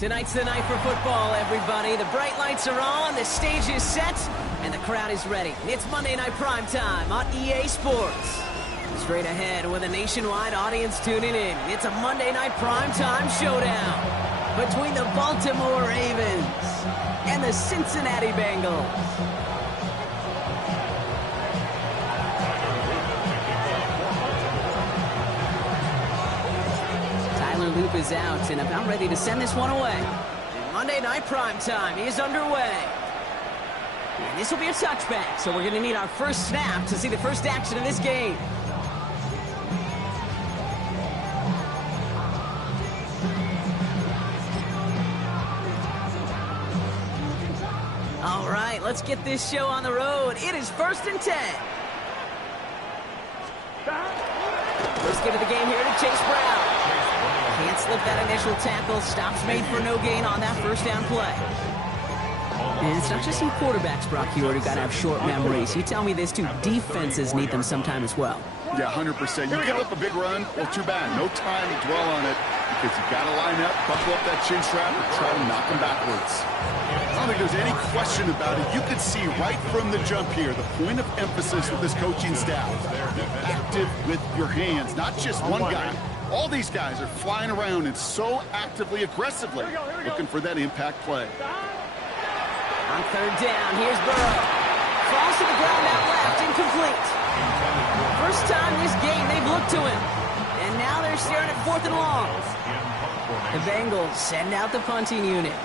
Tonight's the night for football, everybody. The bright lights are on, the stage is set, and the crowd is ready. It's Monday Night Primetime on EA Sports. Straight ahead with a nationwide audience tuning in, it's a Monday Night Primetime showdown between the Baltimore Ravens and the Cincinnati Bengals. Loop is out and about ready to send this one away. And Monday Night Primetime is underway. And this will be a touchback, so we're going to need our first snap to see the first action of this game. All right, let's get this show on the road. It is 1st and 10. First get of the game here to Chase Brown. Can't slip that initial tackle. Stops made for no gain on that first down play. And it's not just some quarterbacks, Brock Hewitt, who got to have short memories. You tell me this too, defenses need them sometime as well. Yeah, 100%. You give up a big run, well, too bad. No time to dwell on it because you got to line up, buckle up that chin strap, and try to knock them backwards. I don't think there's any question about it. You can see right from the jump here, the point of emphasis with this coaching staff. Be active with your hands, not just one guy. All these guys are flying around and so actively, aggressively looking for that impact play. On 3rd down, here's Burrow. Falls to the ground out left, incomplete. First time this game they've looked to him. And now they're staring at 4th and long. The Bengals send out the punting unit.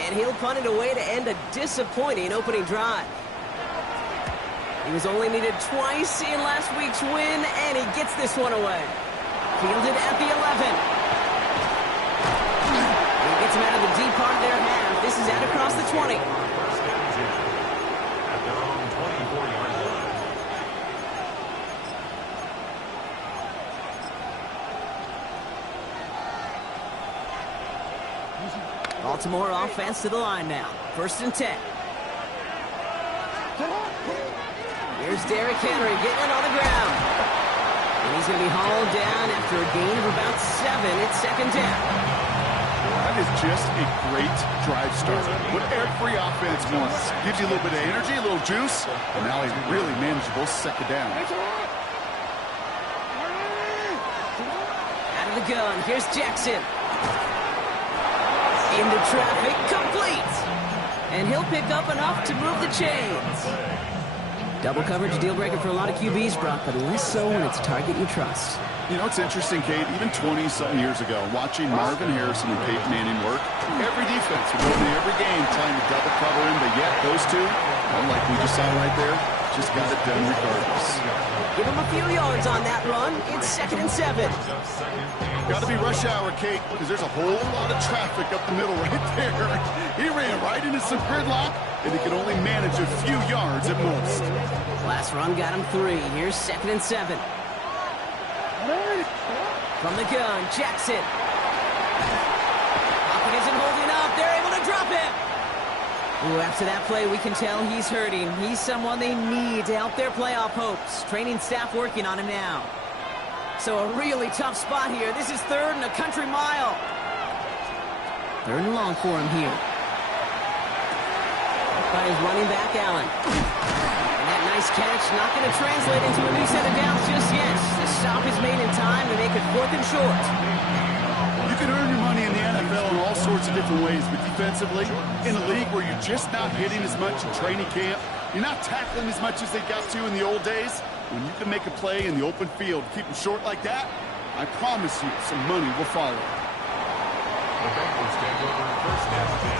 And he'll punt it away to end a disappointing opening drive. He was only needed twice in last week's win, and he gets this one away. Fielded at the 11. He gets him out of the deep part of their half. This is out across the 20. At their own 24-yard line. Baltimore offense to the line now. 1st and 10. Here's Derrick Henry getting it on the ground. And he's going to be hauled down after a gain of about 7. It's 2nd down. That is just a great drive start. What every offense wants. Gives you a little bit of energy, a little juice, and now a really manageable 2nd down. Out of the gun, here's Jackson. Into traffic, complete. And he'll pick up enough to move the chains. Double coverage deal breaker for a lot of QBs, Brock, but less so when it's a target you trust. You know, it's interesting, Kate, even 20-something years ago, watching Marvin Harrison and Peyton Manning work, every defense would go into every game trying to double cover him, but yet those two, like we just saw right there, just got it done regardless. Give him a few yards on that run. It's 2nd and 7. Got to be rush hour, Kate, because there's a whole lot of traffic up the middle right there. He ran right into some gridlock, and he could only manage a few yards at most. Last run got him 3. Here's 2nd and 7. From the gun, Jackson. Pocket isn't holding up. They're able to drop him. Ooh, after that play, we can tell he's hurting. He's someone they need to help their playoff hopes. Training staff working on him now. So a really tough spot here. This is 3rd and a country mile. 3rd and long for him here. By his running back, Allen. And that nice catch not going to translate into a new set of downs just yet. The stop is made in time to make it 4th and short. You can earn your money in the NFL in all sorts of different ways, but defensively, in a league where you're just not hitting as much in training camp, you're not tackling as much as they got to in the old days, when you can make a play in the open field, keep them short like that, I promise you some money will follow. The Bengals take over 1st and 10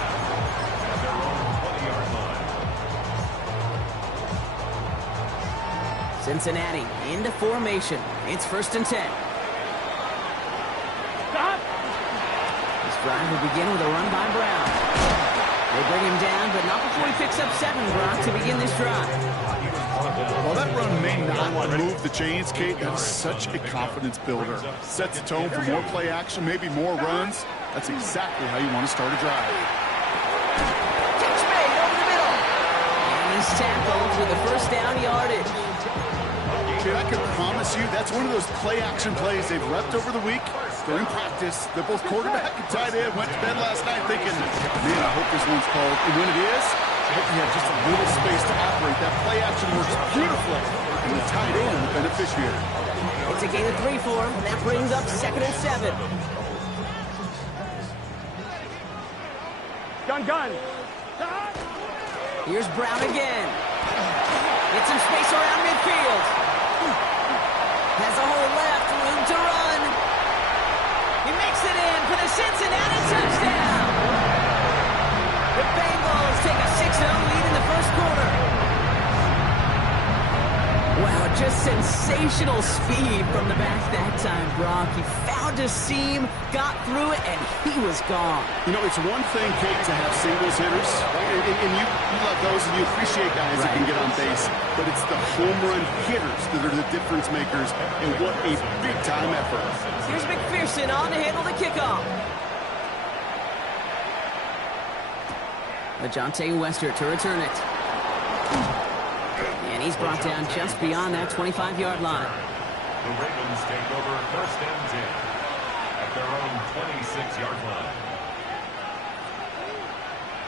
at their own 20-yard line. Cincinnati into formation. It's 1st and 10. This drive will begin with a run by Brown. They bring him down, but not before he picks up 7, Brock, to begin this drive. While that run may not move the chains, Kate, that's such a confidence builder. Sets the tone for more play action, maybe more runs. That's exactly how you want to start a drive. Catch made over the middle. And he's tackled with a 1st down yardage. Kate, I can promise you that's one of those play action plays they've repped over the week. They're in practice. They're both quarterback and tight end. Went to bed last night thinking, man, I hope this one's called. And when it is, I hope you have just a little space to operate. That play action works beautifully. And the tight end, the beneficiary. It's a gain of 3 for him. That brings up 2nd and 7. Gun. Here's Brown again. Gets some space around midfield. Has a hole left, room to run. He makes it in for the Cincinnati touchdown. The Bengals take a 6-0 lead in the first quarter. Wow, just sensational speed from the back that time, Brock. He found a seam, got through it, and he was gone. You know, it's one thing, Kate, to have singles hitters, and you love those, and you appreciate guys that can get on base, but it's the home run hitters that are the difference makers, and what a big-time effort. Here's McPherson on to handle the kickoff. LeJontay Wester to return it. And he's brought down just beyond that 25-yard line. The Ravens take over 1st and 10 at their own 26-yard line.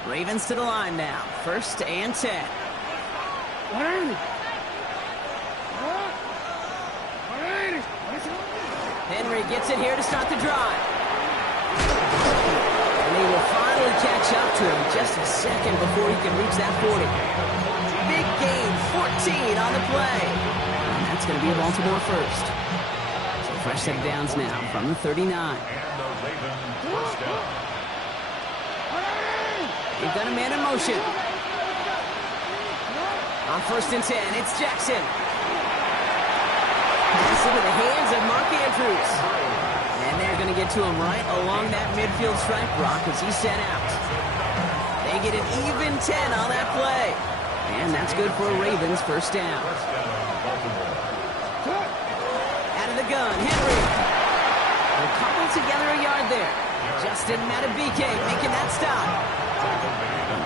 Ravens to the line now. 1st and 10. Henry gets it here to start the drive. And they will finally catch up to him just a second before he can reach that 40. Big gain, 14 on the play. And that's going to be a Baltimore first. So fresh set of downs now from the 39. And the Ravens first down. They've got a man in motion. On 1st and 10, it's Jackson. Pass into the hands of Mark Andrews. And they're going to get to him right along that midfield stripe, Brock, as he's sent out. They get an even 10 on that play. And that's good for a Ravens first down. Out of the gun, Henry. They'll cobble together a yard there. Justin Matabike making that stop.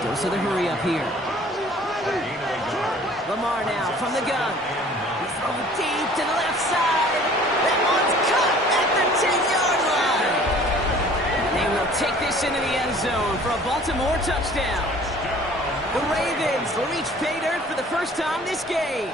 Goes to the hurry up here. Lamar now from the gun. He's throwing deep to the left side. That one's caught at the 10-yard line. And they will take this into the end zone for a Baltimore touchdown. The Ravens reach pay dirt for the first time this game.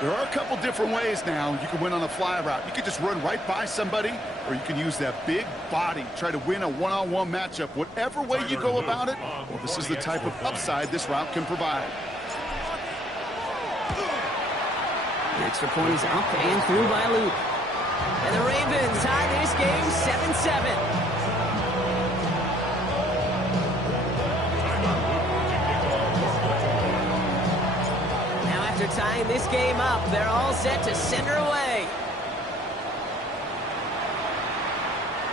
There are a couple different ways now. You can win on a fly route. You can just run right by somebody, or you can use that big body, try to win a one-on-one matchup. Whatever way you go about it, well, this is the type of upside this route can provide. The extra point is up and through by Luke. And the Ravens tie this game 7-7. After tying this game up, they're all set to send her away.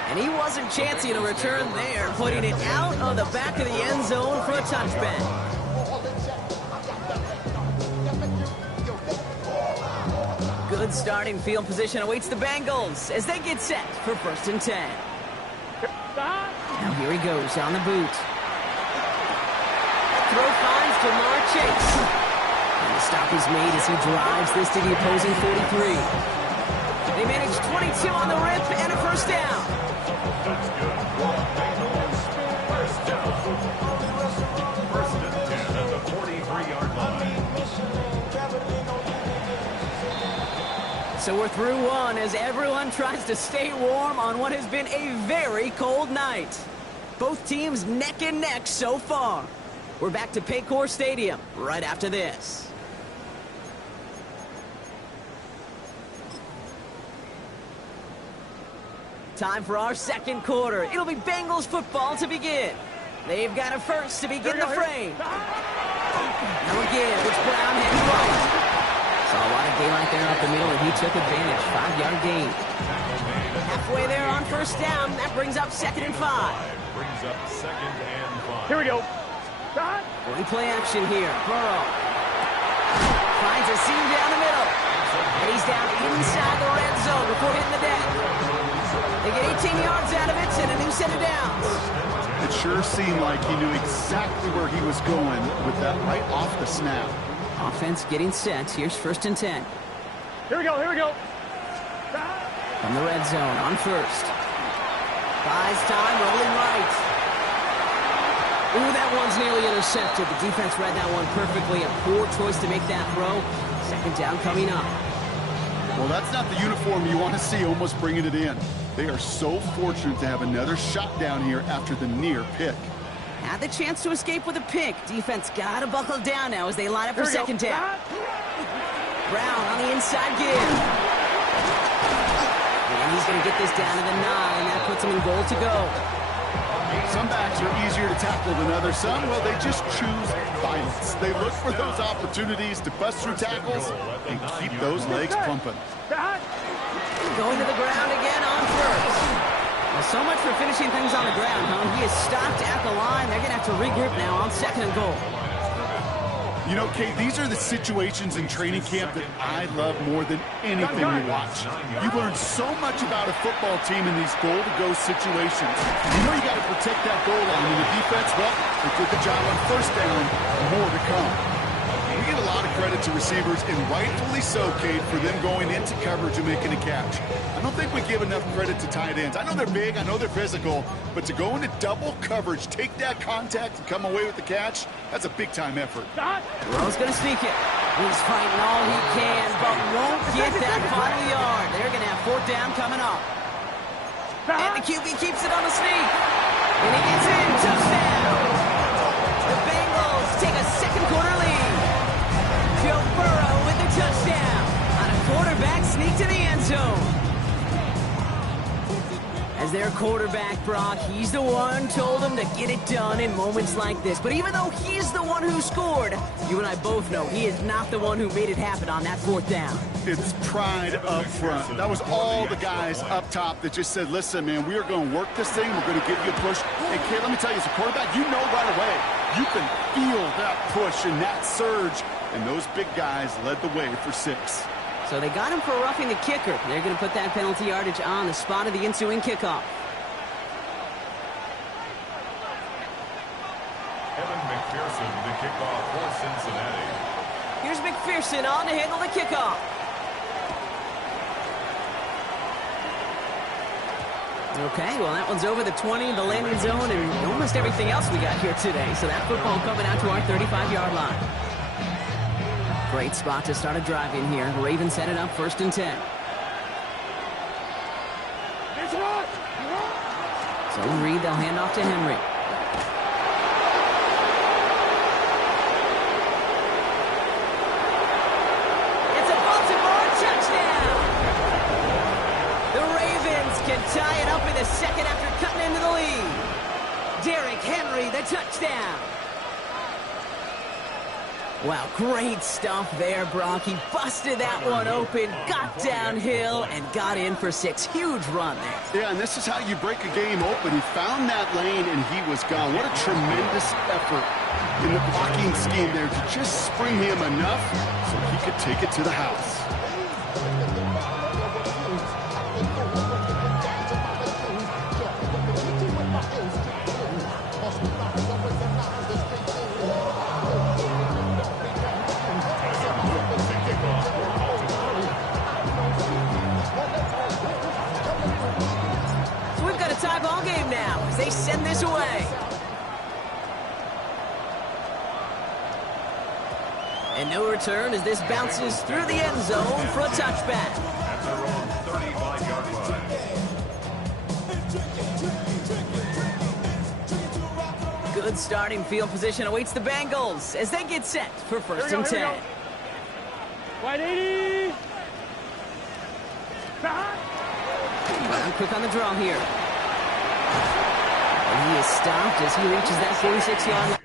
And he wasn't chancing a return there, putting it out of the back of the end zone for a touchback. Good starting field position awaits the Bengals as they get set for 1st and 10. Now here he goes on the boot. Throw finds Jamar Chase. And the stop is made as he drives this to the opposing 43. They manage 22 on the rip and a first down. That's good. First down. 1st and 10 at the 43-yard line. So we're through one as everyone tries to stay warm on what has been a very cold night. Both teams neck and neck so far. We're back to Paycor Stadium right after this. Time for our second quarter. It'll be Bengals football to begin. They've got a first to begin the frame. Now again, it's Brown heading right. Saw a lot of daylight there up the middle, and he took advantage. 5-yard gain. Halfway there on first down. That brings up 2nd and 5. Brings up 2nd and 5. Here we go. Going play action here. Burrow finds a seam down the middle. And he's down inside the red zone before hitting the deck. They get 18 yards out of it and a new set of downs. It sure seemed like he knew exactly where he was going with that right off the snap. Offense getting set. Here's 1st and 10. Here we go. From the red zone, on first. Buys time, rolling right. Ooh, that one's nearly intercepted. The defense read that one perfectly. A poor choice to make that throw. Second down coming up. Well, that's not the uniform you want to see almost bringing it in. They are so fortunate to have another shot down here after the near pick. Had the chance to escape with a pick. Defense got to buckle down now as they line up for second down. Brown on the inside give. And he's going to get this down to the 9. That puts him in goal to go. Some backs are easier to tackle than others. Some, well, they just choose violence. They look for those opportunities to bust through tackles and keep those legs pumping. Going to the ground again on first. Well, so much for finishing things on the ground, huh? He is stopped at the line. They're going to have to regroup now on second and goal. You know, Kate, these are the situations in training camp that I love more than anything we watch. You learn so much about a football team in these goal-to-go situations. You know you got to protect that goal line, and the defense, well, they did the job on first down. More to come. We give a lot of credit to receivers, and rightfully so, Kate, for them going into coverage and making a catch. I don't think we give enough credit to tight ends. I know they're big, I know they're physical, but to go into double coverage, take that contact, and come away with the catch, that's a big-time effort. Burrow's going to sneak it. He's fighting all he can, but won't get that final yard. They're going to have fourth down coming up. And the QB keeps it on the sneak. And he gets in. Touchdown. The Bengals take a second quarter lead. Joe Burrow with the touchdown on a quarterback sneak to the end zone. As their quarterback, Brock, he's the one told them to get it done in moments like this. But even though he's the one who scored, you and I both know he is not the one who made it happen on that fourth down. It's pride up front. That was all the guys up top that just said, listen, man, we are going to work this thing. We're going to give you a push. And, Kate, let me tell you, as a quarterback, you know right away. You can feel that push and that surge. And those big guys led the way for 6. So they got him for roughing the kicker. They're going to put that penalty yardage on the spot of the ensuing kickoff. Evan McPherson, the kickoff for Cincinnati. Here's McPherson on to handle the kickoff. Okay, well, that one's over the 20, the landing zone, and almost everything else we got here today. So that football coming out to our 35-yard line. Great spot to start a drive in here. Ravens set it up 1st and 10. So Reed, they'll hand off to Henry. It's a Baltimore touchdown! The Ravens can tie it up in the second after cutting into the lead. Derrick Henry, the touchdown. Wow, great stuff there, Brock. He busted that one open, got downhill, and got in for 6. Huge run there. Yeah, and this is how you break a game open. He found that lane, and he was gone. What a tremendous effort in the blocking scheme there to just spring him enough so he could take it to the house. They send this away. And no return as this bounces through the end zone for a touchback. At their own 35-yard line. Good starting field position awaits the Bengals as they get set for 1st and 10. Wide 80. Well, quick on the draw here. And he is stopped as he reaches that 46-yard line.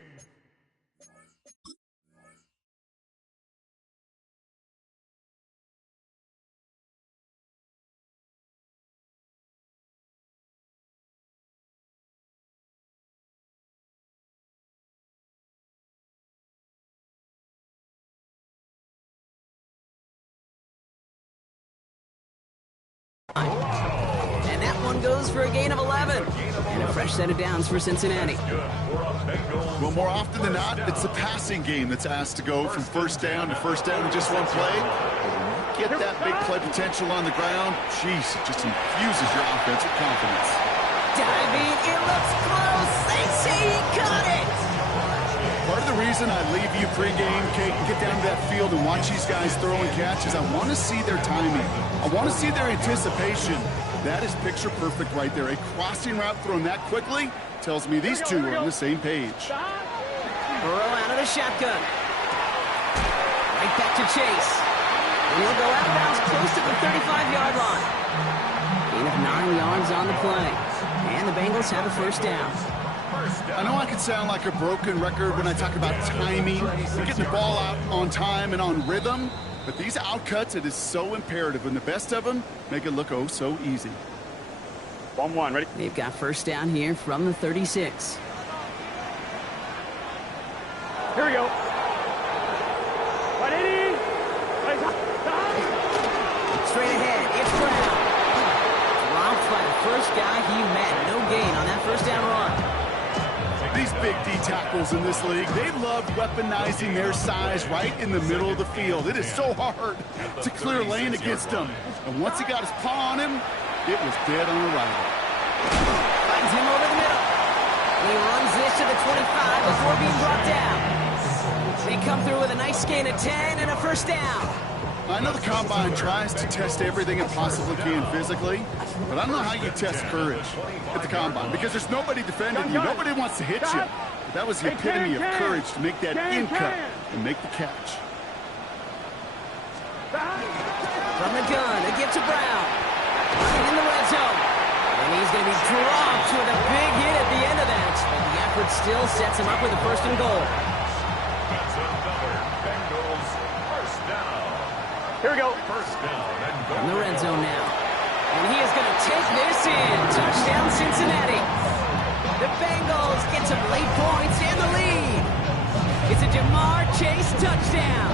And that one goes for a gain of 11. And a fresh set of downs for Cincinnati. Well, more often than not, it's the passing game that's asked to go from first down to first down in just one play. get that big play potential on the ground, geez, it just infuses your offensive confidence. Diving, it looks close. They say he caught it. Part of the reason I leave you pregame, Kate, and get down to that field and watch these guys throw and catch is I want to see their timing. I want to see their anticipation. That is picture perfect right there. A crossing route thrown that quickly tells me these two are on the same page. Burrow out of the shotgun. Right back to Chase. And he'll go out of bounds close to the 35-yard line. Gain of 9 yards on the play. And the Bengals have a first down. I know I can sound like a broken record when I talk about timing and getting the ball out on time and on rhythm, but these outcuts, it is so imperative, and the best of them make it look oh so easy. 1-1, ready? They've got first down here from the 36. Here we go. 180. Straight ahead, it's Brown. Dropped by the first guy he met. No gain on that first down run. These big D tackles in this league, they love weaponizing their size right in the middle of the field. It is so hard to clear lane against them. And once he got his paw on him, it was dead on arrival. Finds him over the middle. He runs this to the 25 before being brought down. They come through with a nice gain of 10 and a first down. I know the Combine tries to test everything it possibly can physically, but I don't know how you test courage at the Combine because there's nobody defending you. Nobody wants to hit you. But that was the epitome of courage to make that in cut and make the catch. From the gun, a give to Brown. Running in the red zone. And he's going to be dropped with a big hit at the end of that. But the effort still sets him up with a first and goal. That's another Bengals first down. Here we go. First down and goal. In the red zone now. And he is going to take this in. Touchdown, Cincinnati. The Bengals get some late points and the lead. It's a Jamar Chase touchdown.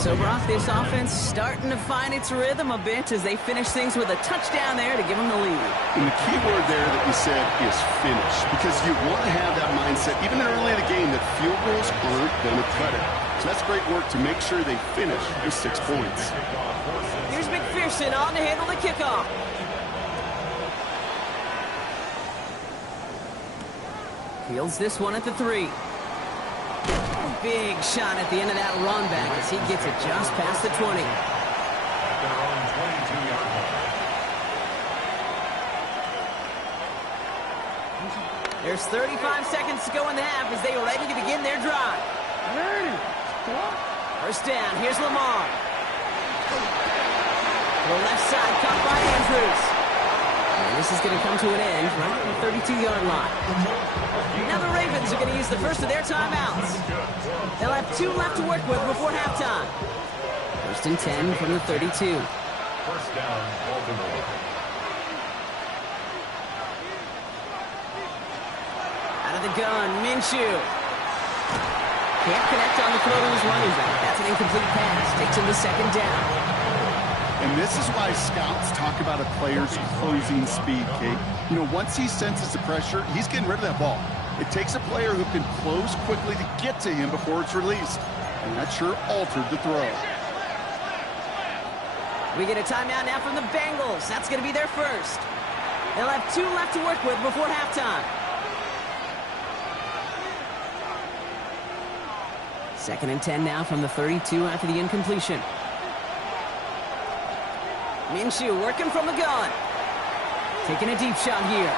So, Brock, this offense starting to find its rhythm a bit as they finish things with a touchdown there to give them the lead. And the key word there that you said is finish, because you want to have that mindset, even early in the game, that field goals aren't going to cut it. So that's great work to make sure they finish with 6 points. Here's McPherson on to handle the kickoff. Fields this one at the 3. Big shot at the end of that run back as he gets it just past the 20. At their own 22-yard line. There's 35 seconds to go in the half as they are ready to begin their drive. First down, here's Lamar. To the left side, caught by Andrews. And this is going to come to an end right at the 32-yard line. Now the Ravens are going to use the first of their timeouts. They'll have 2 left to work with before halftime. First and 10 from the 32. First down, Baltimore. Out of the gun, Minshew. Can't connect on the throw to his running back. That's an incomplete pass. Takes him to second down. And this is why scouts talk about a player's closing speed, Kate. You know, once he senses the pressure, he's getting rid of that ball. It takes a player who can close quickly to get to him before it's released. And that sure altered the throw. We get a timeout now from the Bengals. That's going to be their first. They'll have 2 left to work with before halftime. Second and 10 now from the 32 after the incompletion. Minshew working from the gun. Taking a deep shot here.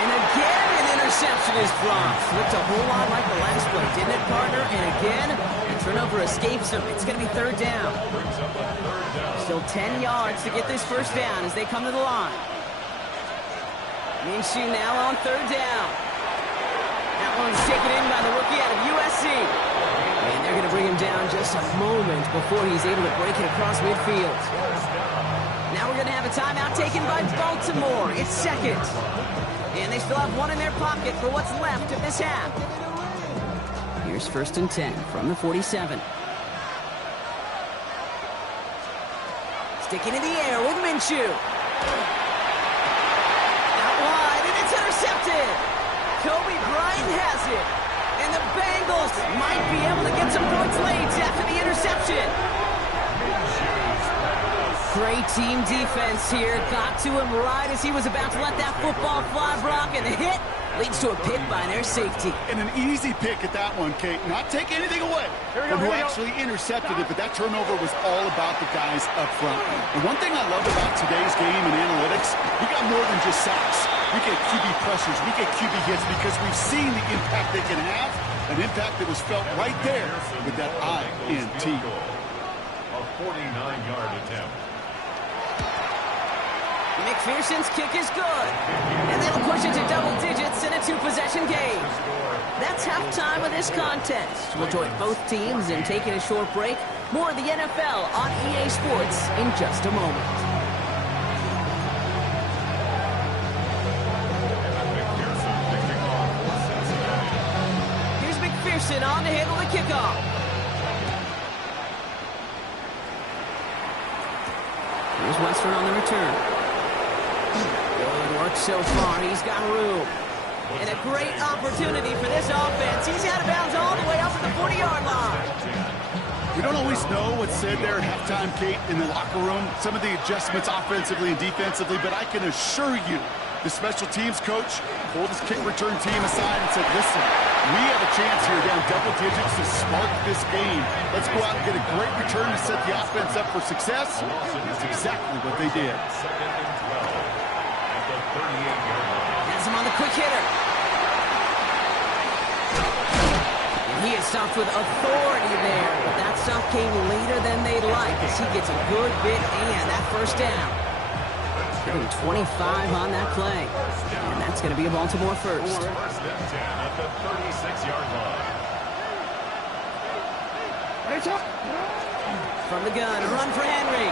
And again, an interception is dropped. Looked a whole lot like the last play, didn't it, partner? And again, the turnover escapes him. It's going to be third down. Still 10 yards to get this first down as they come to the line. Minshew now on third down. That one's taken in by the rookie out of USC. And they're going to bring him down just a moment before he's able to break it across midfield. Now we're going to have a timeout taken by Baltimore. It's second. And they still have 1 in their pocket for what's left of this half. Here's first and 10 from the 47. Sticking in the air with Minshew. Out wide, and it's intercepted. Kobe Bryant has it. And the Bengals might be able to get some points late Great team defense here. Got to him right as he was about to let that football fly, Brock, and the hit leads to a pick by their safety. And an easy pick at that one, Kate. Not taking anything away from who actually intercepted it, but that turnover was all about the guys up front. And one thing I love about today's game and analytics, we got more than just sacks. We get QB pressures, we get QB hits because we've seen the impact they can have, an impact that was felt right there with that INT. A 49-yard attempt. McPherson's kick is good. And they'll push it to double digits in a two-possession game. That's halftime of this contest. We'll join both teams in taking a short break. More of the NFL on EA Sports in just a moment. Here's McPherson on to handle the kickoff. Here's Western on the return. Good work so far. He's got room. And a great opportunity for this offense. He's out of bounds all the way up at the 40-yard line. We don't always know what's said there at halftime, Kate, in the locker room. Some of the adjustments offensively and defensively, but I can assure you the special teams coach pulled his kick return team aside and said, listen, we have a chance here down double digits to spark this game. Let's go out and get a great return to set the offense up for success. That's exactly what they did. Has him on the quick hitter. And he is stopped with authority there, but that stop came later than they'd like as he gets a good bit and that first down. Getting 25 on that play. And that's going to be a Baltimore first. First and 10 at the 36-yard line. From the gun, a run for Henry.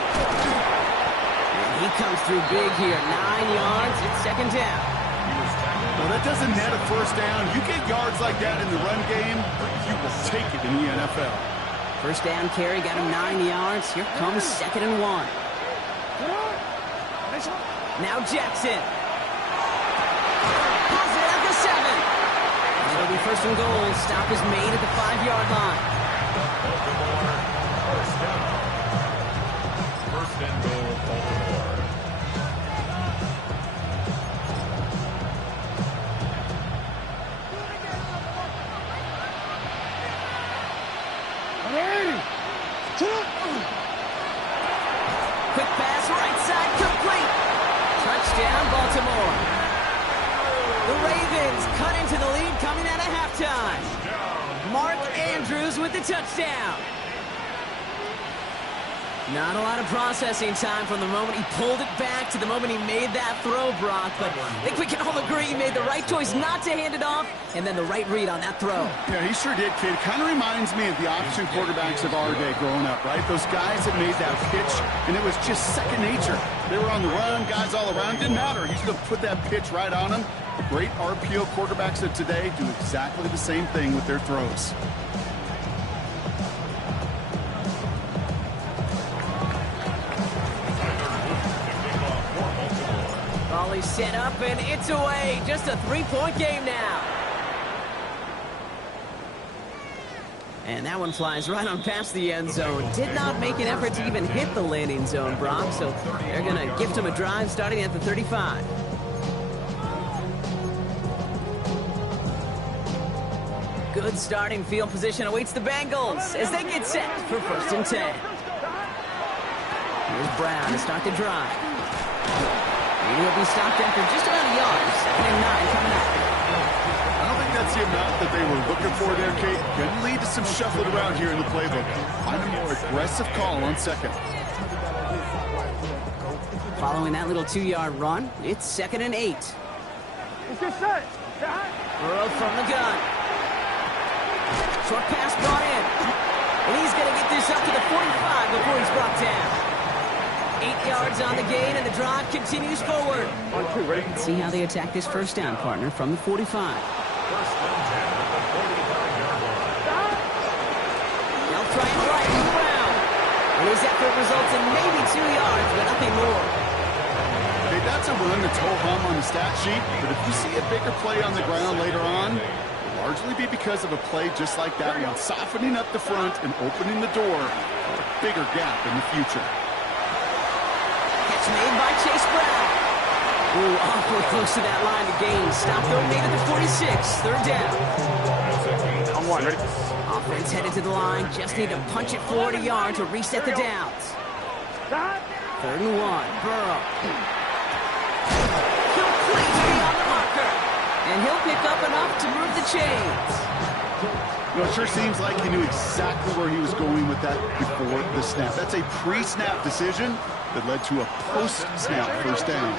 And he comes through big here. 9 yards, it's second down. Well, that doesn't net a first down. You get yards like that in the run game, you will take it in the NFL. First down carry, got him 9 yards. Here comes 2nd and 1. Now Jackson. Pulls it at the 7. It'll be first and goal. Stop is made at the 5-yard line. Baltimore, first down. First and goal, Baltimore. Quick pass, right side, complete. Touchdown, Baltimore. The Ravens cut into the lead coming out of halftime. Mark Andrews with the touchdown. Not a lot of processing time from the moment he pulled it back to the moment he made that throw, Brock. But I think we can all agree he made the right choice not to hand it off, and then the right read on that throw. Yeah, he sure did, kid. Kind of reminds me of the option quarterbacks of our day growing up, right? Those guys that made that pitch, and it was just second nature. They were on the run, guys all around. Didn't matter. He's going to put that pitch right on them. The great RPO quarterbacks of today do exactly the same thing with their throws. Volley set up, and it's away. Just a 3-point game now. And that one flies right on past the end zone. Did not make an effort to even hit the landing zone, Brock. So they're going to gift him a drive starting at the 35. Good starting field position awaits the Bengals as they get set for first and 10. Here's Brown to start the drive. He'll be stopped after just about a yard. 2nd and 9 coming up. I don't think that's the amount that they were looking for there, Kate. Going to lead to some shuffling around here in the playbook. Find a more aggressive call on second. Following that little 2-yard run, it's 2nd and 8. Burrow from the gun. Short pass brought in. And he's going to get this up to the 45 before he's brought down. 8 yards on the gain, and the drive continues forward. Let's see how they attack this first down, partner, from the 45. First and 10 at the 45-yard line. They'll try and right and Brown. And his effort results in maybe 2 yards, but nothing more. Okay, that's a run that's ho-hum on the stat sheet, but if you see a bigger play on the ground later on, it'll largely be because of a play just like that one, softening up the front and opening the door for a bigger gap in the future. catch made by Chase Brown. Ooh, awfully close to that line to gain. Stop throw made at the 46. Third down. On one, ready? Offense headed to the line. Just need to punch it forward a yard to reset the downs. Third and one. Burrow. Complete beyond the marker. And he'll pick up enough to move the chains. You know, it sure seems like he knew exactly where he was going with that before the snap. That's a pre-snap decision that led to a post-snap first down.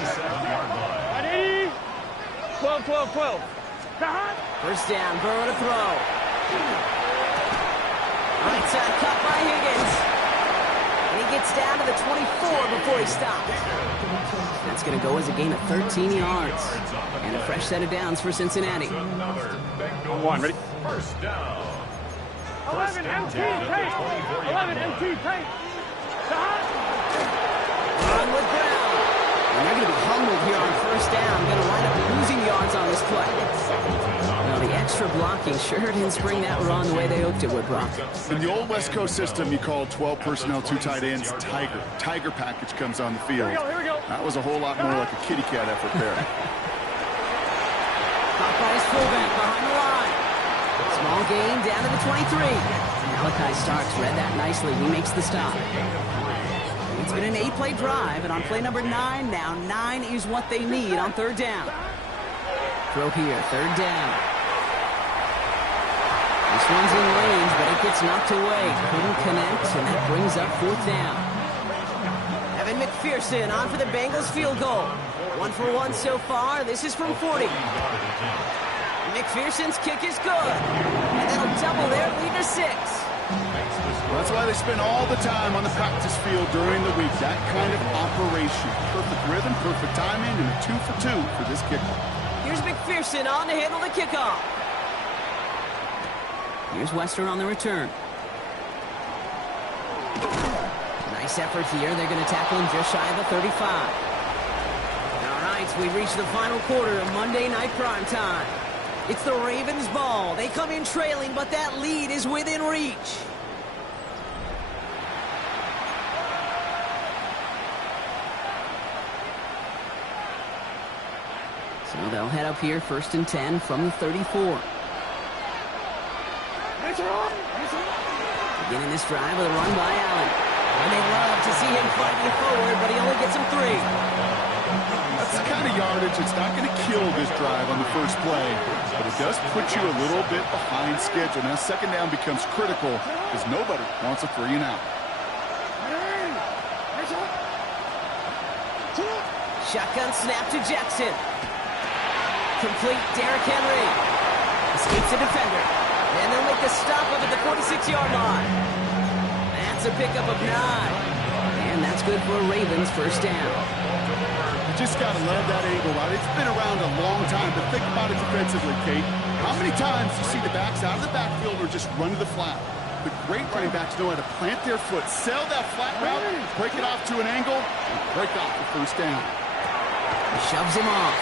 12. First down, Burrow to throw. Right side cut by Higgins. And he gets down to the 24 before he stops. That's going to go as a gain of 13 yards. And a fresh set of downs for Cincinnati. On one, ready? First down. 11 MT tape. 11 MT tape. Run with Brown. And they're going to be humbled here on first down. Going to wind up losing yards on this play. Now, the extra blocking sure didn't spring that run the way they hoped it would, Brock. In the old West Coast system, you called 12 personnel, 2 tight ends, Tiger. Tiger package comes on the field. Here we go. That was a whole lot more like a kitty cat effort there. Caught by his fullback behind the line. Small gain down to the 23. Malachi Starks read that nicely. He makes the stop. It's been an 8-play drive, and on play number 9 now, 9 is what they need on third down. Throw here, third down. This one's in range, but it gets knocked away. Couldn't connect, and that brings up fourth down. Evan McPherson on for the Bengals field goal. 1 for 1 so far. This is from 40. McPherson's kick is good. And that'll double their lead to 6. That's why they spend all the time on the practice field during the week. That kind of operation. Perfect rhythm, perfect timing, and a 2 for 2 for this kicker. Here's McPherson on to handle the kickoff. Here's Western on the return. Nice effort here. They're going to tackle him just shy of the 35. All right, we've reached the final quarter of Monday Night Prime Time. It's the Ravens' ball. They come in trailing, but that lead is within reach. So they'll head up here, 1st and 10 from the 34. Beginning this drive with a run by Allen. And they love to see him fighting forward, but he only gets him 3. That's the kind of yardage that's not going to kill this drive on the first play, but it does put you a little bit behind schedule. Now, second down becomes critical because nobody wants a 3 and out. Shotgun snap to Jackson. Complete. Derrick Henry escapes the defender. And they'll make the stop up at the 46-yard line. That's a pickup of 9. And that's good for a Ravens first down. You just got to love that angle, right? It's been around a long time, but think about it defensively, Kate. How many times you see the backs out of the backfield or just run to the flat? The great running backs know how to plant their foot, sell that flat route, break it off to an angle, and break off the first down. Shoves him off.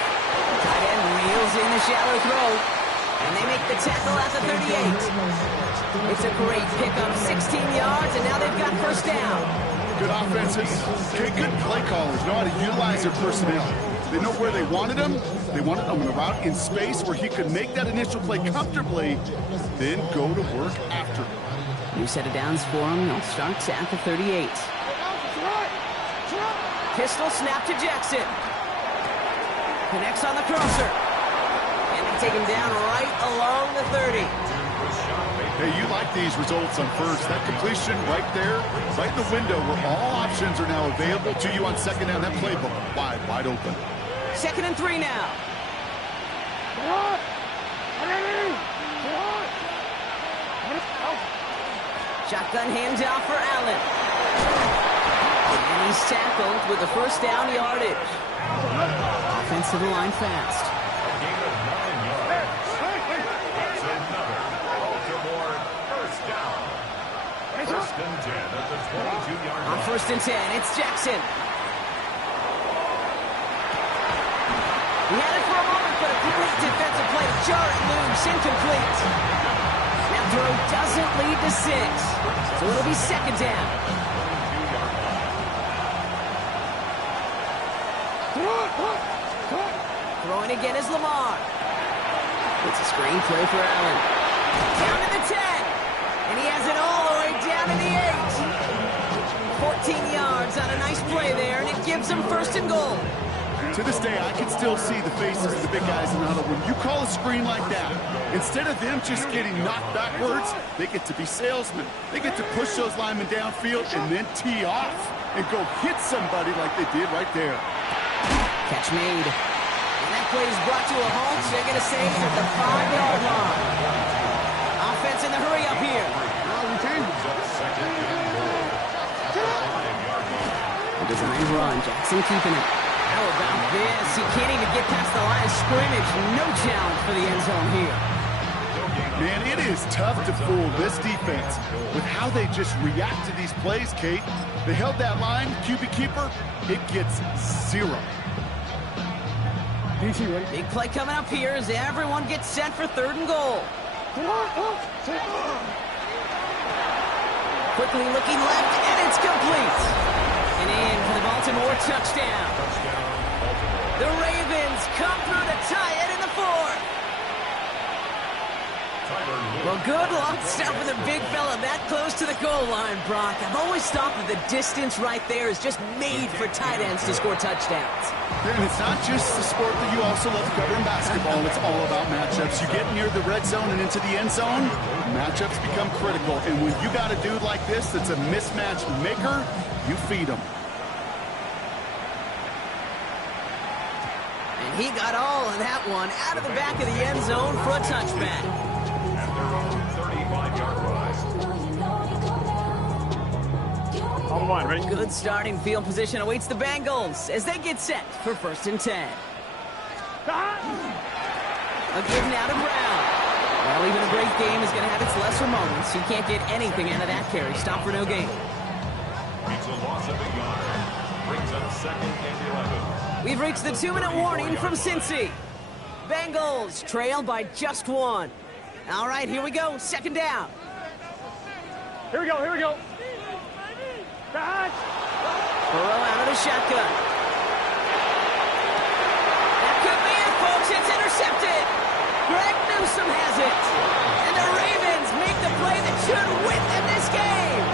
Tight end reels in the shallow throw. And they make the tackle at the 38. It's a great pickup, 16 yards, and now they've got first down. Good offenses. Okay, good play callers know how to utilize their personnel. They know where they wanted them. They wanted them on the route in space where he could make that initial play comfortably, then go to work after. New set of downs for him. They'll start at the 38. Pistol snap to Jackson. Connects on the crosser. And they take him down right along the 30. Hey, you like these results on first. That completion right there, right in the window where all options are now available to you on second down. That playbook wide open. 2nd and 3 now. Shotgun handoff for Allen. And he's tackled with the first down yardage. Offensive line fast. First and 10 at the 22-yard line. On 1st and 10, it's Jackson. He had it for a moment, but a complete defensive play. Jarrett moves incomplete. Snap throw doesn't lead to 6. So it'll be 2nd down. Going again is Lamar. It's a screen play for Allen. Down to the 10. And he has it all the way down to the 8. 14 yards on a nice play there, and it gives them first and goal. To this day, I can still see the faces of the big guys in the huddle. When you call a screen like that, instead of them just getting knocked backwards, they get to be salesmen. They get to push those linemen downfield and then tee off and go hit somebody like they did right there. Catch made. And that play is brought to a halt. They're going to say at the 5-yard line. Offense in the hurry up here. A design run. Jackson keeping it. How about this? He can't even get past the line of scrimmage. No challenge for the end zone here. Man, it is tough to fool this defense with how they just react to these plays, Kate. They held that line, QB keeper, it gets 0. Big play coming up here as everyone gets set for 3rd and goal. Quickly looking left, and it's complete. And in for the Baltimore touchdown. The Ravens come through to tie it in the 4th. Well, good luck stopping the big fella that close to the goal line, Brock. I've always thought that the distance right there is just made for tight ends to score touchdowns. And it's not just the sport that you also love covering basketball. It's all about matchups. You get near the red zone and into the end zone, matchups become critical. And when you got a dude like this that's a mismatch maker, you feed him. And he got all of that one out of the back of the end zone for a touchback. At their own 35-yard line. On the line, ready? Good starting field position awaits the Bengals as they get set for 1st and 10. A give now to Brown. Well, even a great game is going to have its lesser moments. He can't get anything out of that carry. Stop for no gain. It's a loss of a yard. Brings up 2nd and 11. We've reached the 2-minute warning from Cincy. Bengals trail by just 1. All right, here we go. 2nd down. Here we go, here we go. Back. Burrow out of the shotgun. That could be it, folks. It's intercepted. Greg Newsome has it. And the Ravens make the play that should win them this game.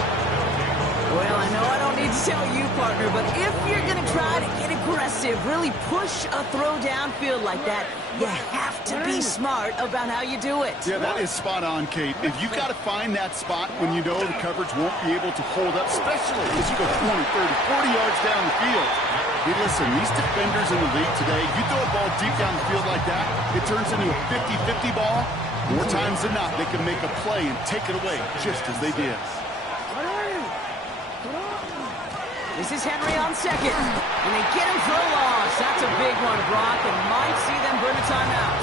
Well, I know I don't need to tell you, partner, but if you're going to try to get aggressive, really push a throw downfield like that, you have to be smart about how you do it. Yeah, that is spot on, Kate. If you've got to find that spot when you know the coverage won't be able to hold up, especially as you go 20, 30, 40 yards down the field. Hey, listen, these defenders in the league today, you throw a ball deep down the field like that, it turns into a 50-50 ball. More times than not, they can make a play and take it away, just as they did. This is Henry on 2nd, and they get him for a loss. That's a big one, Brock, and might see them burn a timeout.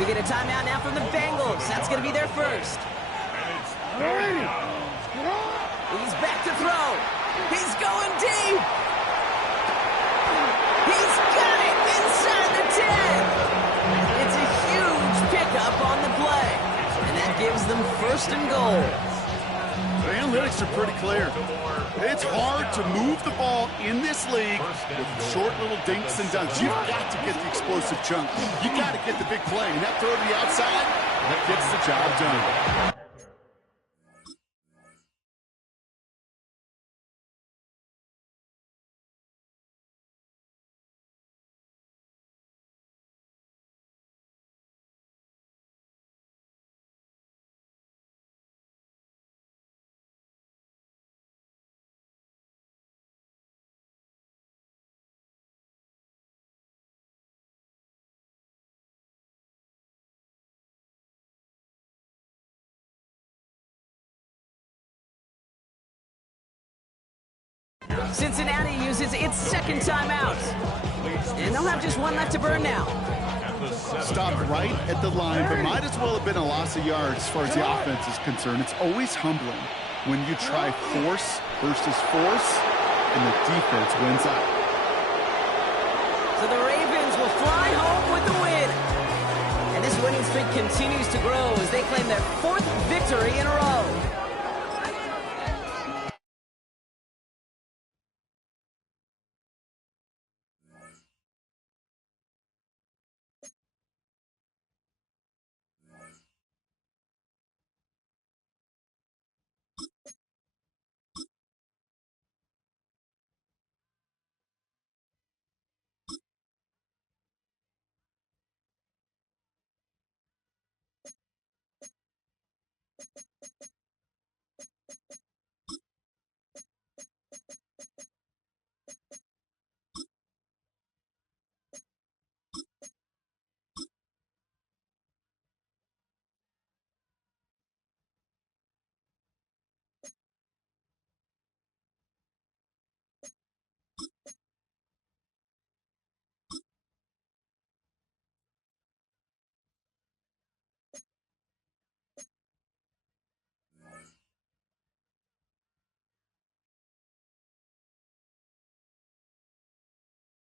We get a timeout now from the Bengals. That's going to be their first. He's back to throw. He's going deep. He's got it inside the 10. It's a huge pickup on the play, and that gives them 1st and goal. The analytics are pretty clear. It's hard to move the ball in this league with short little dinks and dunks. You've got to get the explosive chunk. You got to get the big play. And that throw to the outside, that gets the job done. Cincinnati uses its 2nd timeout. And they'll have just 1 left to burn now. Stopped right at the line, but might as well have been a loss of yards as far as the offense is concerned. It's always humbling when you try force versus force, and the defense wins out. So the Ravens will fly home with the win. And this winning streak continues to grow as they claim their 4th victory in a row.